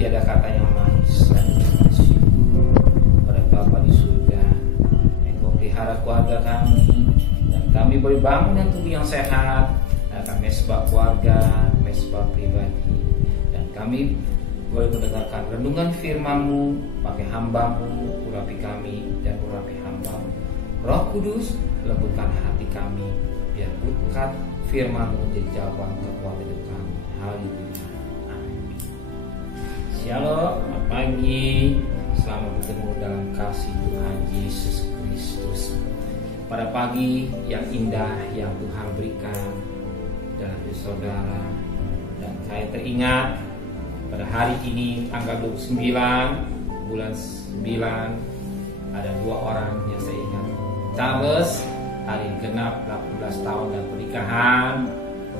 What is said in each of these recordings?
tiada kata yang manis selain bersyukur pada Bapa di surga. Engkau pelihara keluarga kami, dan kami boleh bangun dengan tubuh yang sehat, akan mesbah keluarga, mesbah pribadi, dan kami boleh mendengarkan renungan firman-Mu, pakai hamba-Mu, urapi kami dan urapi hamba-Mu. Roh Kudus, lembutkan hati kami, biar berkat firman-Mu menjadi jawaban kekuatan hidup kami. Haleluya. Amin. Shalom, selamat pagi, selamat bertemu dalam kasih Tuhan Yesus Kristus. Pada pagi yang indah yang Tuhan berikan dalam hidup saudara, dan saya teringat pada hari ini tanggal 29 bulan 9 ada dua orang yang saya ingat. Charles hari genap 18 tahun dan pernikahan,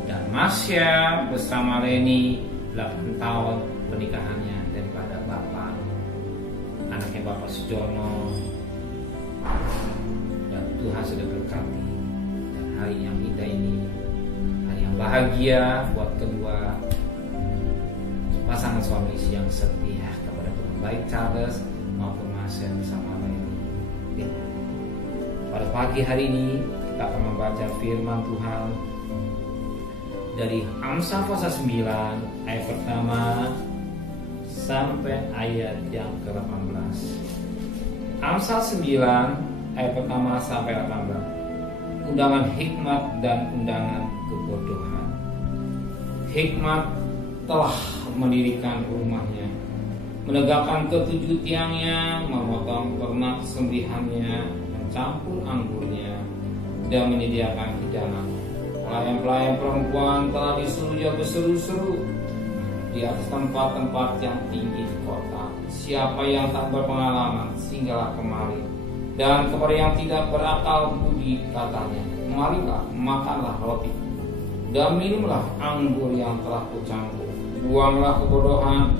dan Masya bersama Leni 8 tahun pernikahannya daripada Bapak, anaknya Bapak Sujono, dan Tuhan sudah berkati. Dan hari yang indah ini hari yang bahagia buat kedua pasangan suami istri yang setia kepada Tuhan, baik Charles maupun Masya bersama Leni. Pada pagi hari ini kita akan membaca firman Tuhan dari Amsal pasal 9 ayat pertama sampai ayat yang ke-18. Amsal 9 ayat pertama sampai 18. Undangan hikmat dan undangan kebodohan. Hikmat telah mendirikan rumahnya, menegakkan ketujuh tiangnya, memotong ternak sembelihannya, mencampur anggurnya, dan menyediakan hidangan. Pelayan-pelayan perempuan telah disuruh dia berseru-seru di atas tempat-tempat yang tinggi di kota. Siapa yang tak berpengalaman, singgahlah kemari. Dan kepada yang tidak berakal budi katanya, marilah makanlah roti dan minumlah anggur yang telah kucampur. Buanglah kebodohan,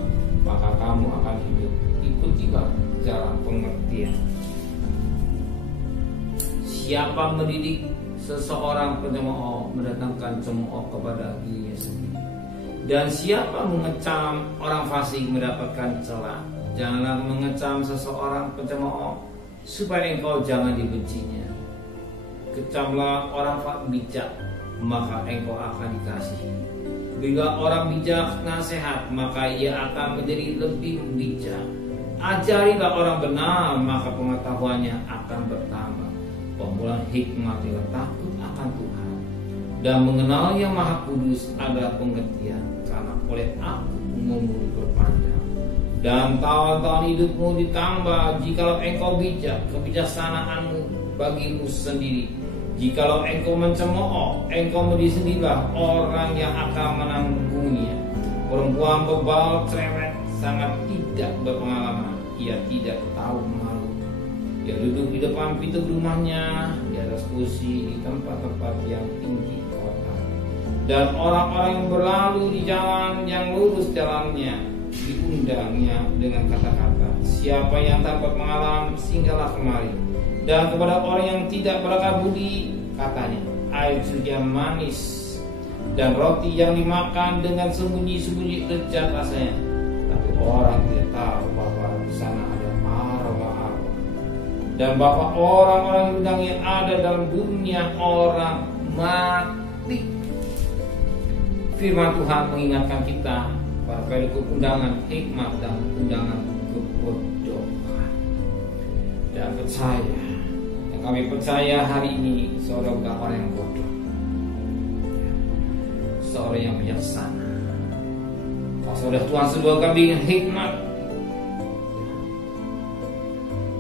maka kamu akan hidup. Ikutilah jalan pengertian. Siapa mendidik seseorang pencemooh, mendatangkan cemooh kepada dirinya sendiri. Dan siapa mengecam orang fasik, mendapatkan celah. Janganlah mengecam seseorang pencemooh, supaya engkau jangan dibencinya. Kecamlah orang bijak, maka engkau akan dikasihi. Bila orang bijak nasihat, maka ia akan menjadi lebih bijak. Ajarilah orang benar, maka pengetahuannya akan bertambah. Pemulaan hikmat ialah takut akan Tuhan, dan mengenal Yang Maha Kudus adalah pengertian. Karena oleh aku umurmu berpanjang, dan tahun-tahun hidupmu ditambah. Jikalau engkau bijak, kebijaksanaanmu bagimu sendiri. Jikalau engkau mencemooh, engkau menjadi sendirilah orang yang akan menanggungnya. Perempuan bebal cerewet, sangat tidak berpengalaman. Ia tidak tahu malu. Ia duduk di depan pintu rumahnya, di atas kursi di tempat-tempat yang tinggi kota. Dan orang-orang yang berlalu di jalan yang lurus jalannya, diundangnya dengan kata-kata, siapa yang tak berpengalaman, singgahlah kemari. Dan kepada orang yang tidak berakal budi, katanya, air susu yang manis dan roti yang dimakan dengan sembunyi-sembunyi lezat rasanya. Tapi orang tidak tahu bahwa di sana ada arwah-arwah. Dan bahwa orang-orang yang diundangnya ada dalam dunia orang mati. Firman Tuhan mengingatkan kita pada periode undangan hikmat dan undangan kebodohan. Dan percaya, yang kami percaya hari ini saudara bukan orang yang bodoh, seorang yang bijaksana. Kalau saudara Tuhan sudah kami dengan hikmat,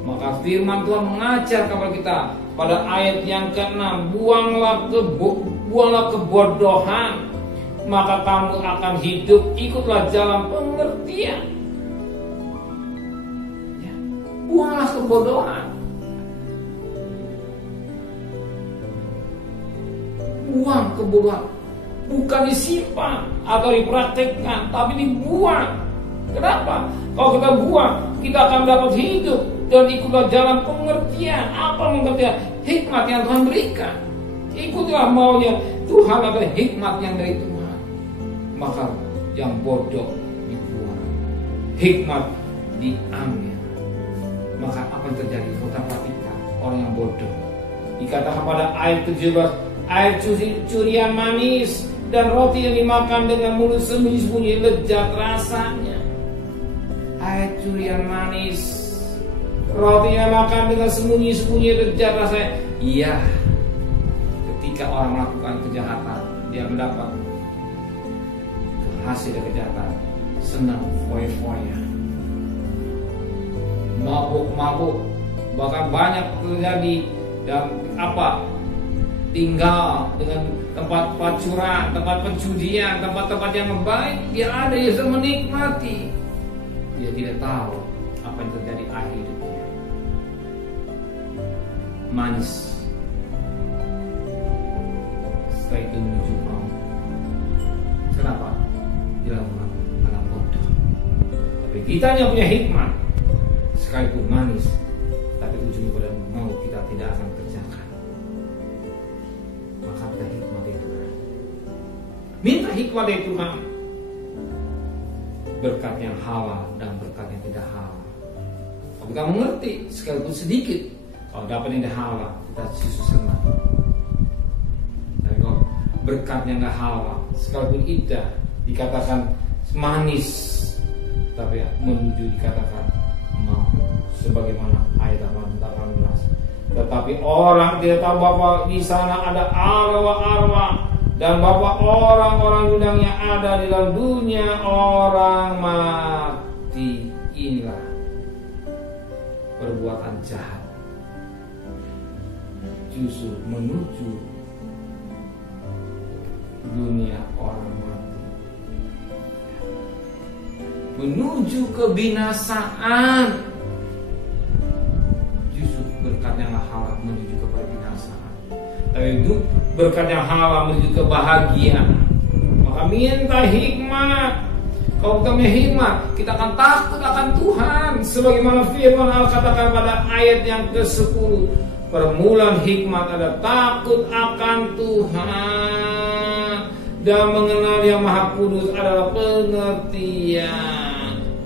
maka firman Tuhan mengajar kepada kita pada ayat yang ke-6, buanglah kebodohan, maka kamu akan hidup. Ikutlah jalan pengertian. Ya. Buanglah kebodohan. Buang kebodohan. Bukan disimpan atau dipraktekkan, tapi dibuang. Kenapa? Kalau kita buang, kita akan mendapat hidup. Dan ikutlah jalan pengertian. Apa pengertian? Hikmat yang Tuhan berikan. Ikutilah maunya Tuhan, adalah hikmat yang dari Tuhan. Maka yang bodoh dibuang. hikmat diambil, maka apa yang terjadi? Kita perhatikan orang yang bodoh. Dikatakan pada ayat 17, air curian manis dan roti yang dimakan dengan mulut sembunyi-sembunyi lezat rasanya. Air curian manis, roti yang makan dengan sembunyi-sembunyi lezat rasanya. Iya, ketika orang melakukan kejahatan, dia mendapat hasil dari kejahatan, senang, foya-foya, mabuk-mabuk, bahkan banyak terjadi. Dan tinggal dengan tempat curang, tempat penjudian, tempat-tempat yang baik, dia ada yang bisa menikmati. Dia tidak tahu apa yang terjadi akhir hidupnya. Manis, setelah itu menuju maut. Kenapa? Dilakukan anak bodoh. Tapi kita yang punya hikmat, sekalipun manis, tapi ujungnya pada maut, kita tidak akan kerjakan. Maka minta hikmat dari Tuhan. Minta hikmat dari Tuhan. Berkat yang halal dan berkat yang tidak halal. Kalau kita mengerti, sekalipun sedikit, kalau dapat yang tidak halal, kita justru senang. Tapi kalau berkatnya nggak halal, sekalipun indah, dikatakan manis, tapi menuju dikatakan mau, sebagaimana ayat 18. Tetapi orang tidak tahu bahwa di sana ada arwah-arwah dan bahwa orang-orang Yunani yang ada di dalam dunia orang mati. Inilah perbuatan jahat, justru menuju dunia orang mati, menuju kebinasaan. Justru berkat yang halal menuju kepada binasaan, tapi itu berkat yang halal menuju kebahagiaan. Maka minta hikmat. Kalau kita punya hikmat, kita akan takut akan Tuhan, sebagaimana firman Allah katakan pada ayat yang ke-10. Permulaan hikmat adalah takut akan Tuhan, dan mengenal yang Maha Kudus adalah pengertian.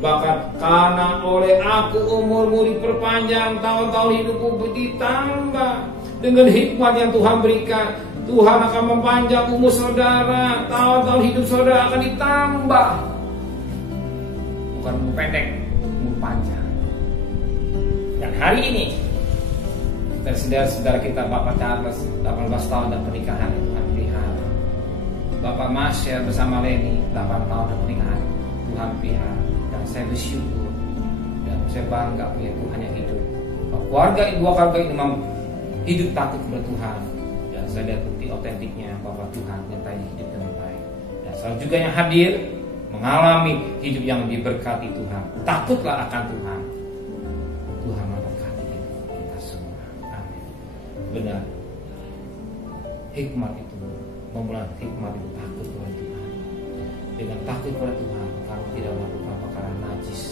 Bahkan karena oleh aku umurmu diperpanjang, tahun-tahun hidupmu ditambah. Dengan hikmat yang Tuhan berikan, Tuhan akan mempanjang umur saudara, tahun-tahun hidup saudara akan ditambah. Bukan umur pendek, umur panjang. Dan hari ini, dan saudara-saudara kita, Bapak Charles 18 tahun dan pernikahan yang Tuhan pelihara, Bapak Masya bersama Leni 8 tahun dan pernikahan Tuhan pelihara. Dan saya bersyukur dan saya bangga punya Tuhan yang hidup. Dua keluarga ini memang hidup takut kepada Tuhan, dan saya lihat bukti otentiknya bahwa Tuhan menyertai hidup dengan baik. Dan saya juga yang hadir mengalami hidup yang diberkati Tuhan. Takutlah akan Tuhan. Tuhan memberkati kita semua. Amin. Benar. Hikmat itu, memulai hikmat itu takut kepada Tuhan. Dengan takut kepada Tuhan, kamu tidak melakukan perkara najis,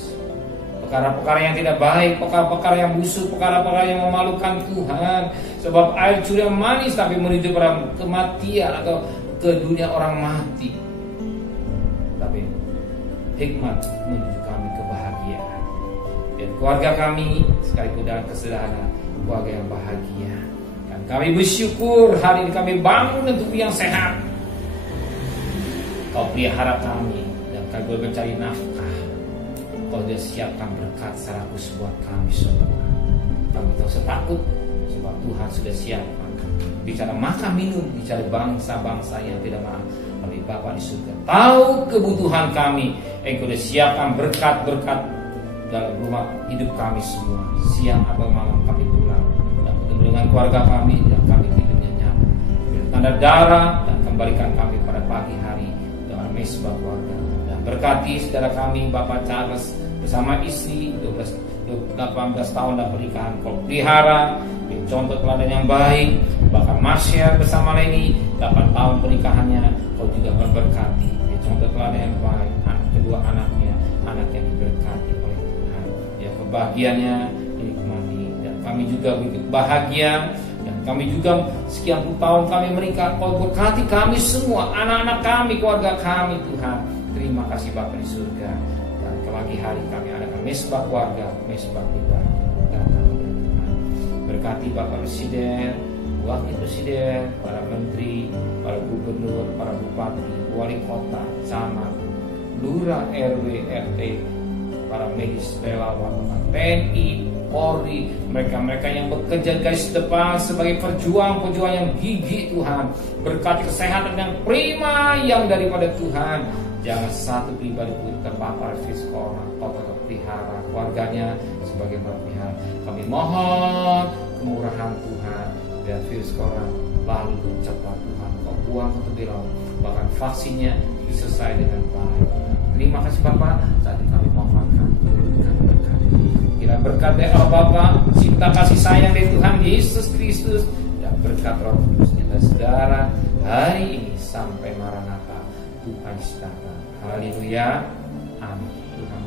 perkara-perkara yang tidak baik, perkara-perkara yang busuk, perkara-perkara yang memalukan Tuhan. Sebab air curian manis tapi menuju pada kematian atau ke dunia orang mati. Tapi hikmat menuju kami kebahagiaan. Dan keluarga kami sekalipun dalam kesederhanaan, keluarga yang bahagia. Dan kami bersyukur hari ini kami bangun dengan tubuh yang sehat. Kau pelihara kami dan kami boleh mencari nafkah. Kau sudah siapkan berkat secara khusus buat kami semua. Kami tak usah takut, sebab Tuhan sudah siapkan. Bicara makan minum, bicara bangsa-bangsa yang tidak makan. Tapi Bapa di surga tahu kebutuhan kami. Engkau sudah siapkan berkat-berkat dalam rumah hidup kami semua. Siang atau malam kami pulang dan bertemu dengan keluarga kami, dan kami tidur nyenyak. Tanda darah dan kembalikan kami pada pagi hari dengan mesbah keluarga. Dan berkati saudara kami Bapak Charles bersama istri 18 tahun dan pernikahan. Kau pelihara, contoh teladan yang baik. Bahkan Masya bersama Leni 8 tahun pernikahannya, kau juga memberkati. Contoh teladan yang baik. Kedua anaknya, anak yang diberkati oleh Tuhan. Ya, kebahagiaannya dinikmati. Dan kami juga begitu bahagia. Dan kami juga sekian puluh tahun kami menikah. Kau berkati kami semua, anak-anak kami, keluarga kami Tuhan. Terima kasih Bapa di surga. Dan Pagi hari kami adakan mesbah keluarga, mesbah pribadi. Datang kepada Tuhan. Berkati Bapak Presiden, Wakil Presiden, para menteri, para gubernur, para bupati, wali kota, camat, lurah, RW, RT, para medis, relawan, TNI, Polri, mereka-mereka yang bekerja garis depan sebagai pejuang-pejuang yang gigih Tuhan. Berkati kesehatan yang prima yang daripada Tuhan. Jangan satu pribadi pun terpapar virus corona. Kau tetap pelihara keluarganya sebagai pelihara. Kami mohon kemurahan Tuhan dan virus corona lalu cepat Tuhan Kau buang ke laut, bahkan vaksinnya diselesai dengan baik. Terima kasih Bapak, saat ini kami mohonkan berkat. Kira berkat dari Allah Bapa, cinta kasih sayang dari Tuhan Yesus Kristus, dan berkat Roh Kudusnya dan saudara hari ini sampai Maranatha Tuhan Yesus datang. Haleluya, amin. Tuhan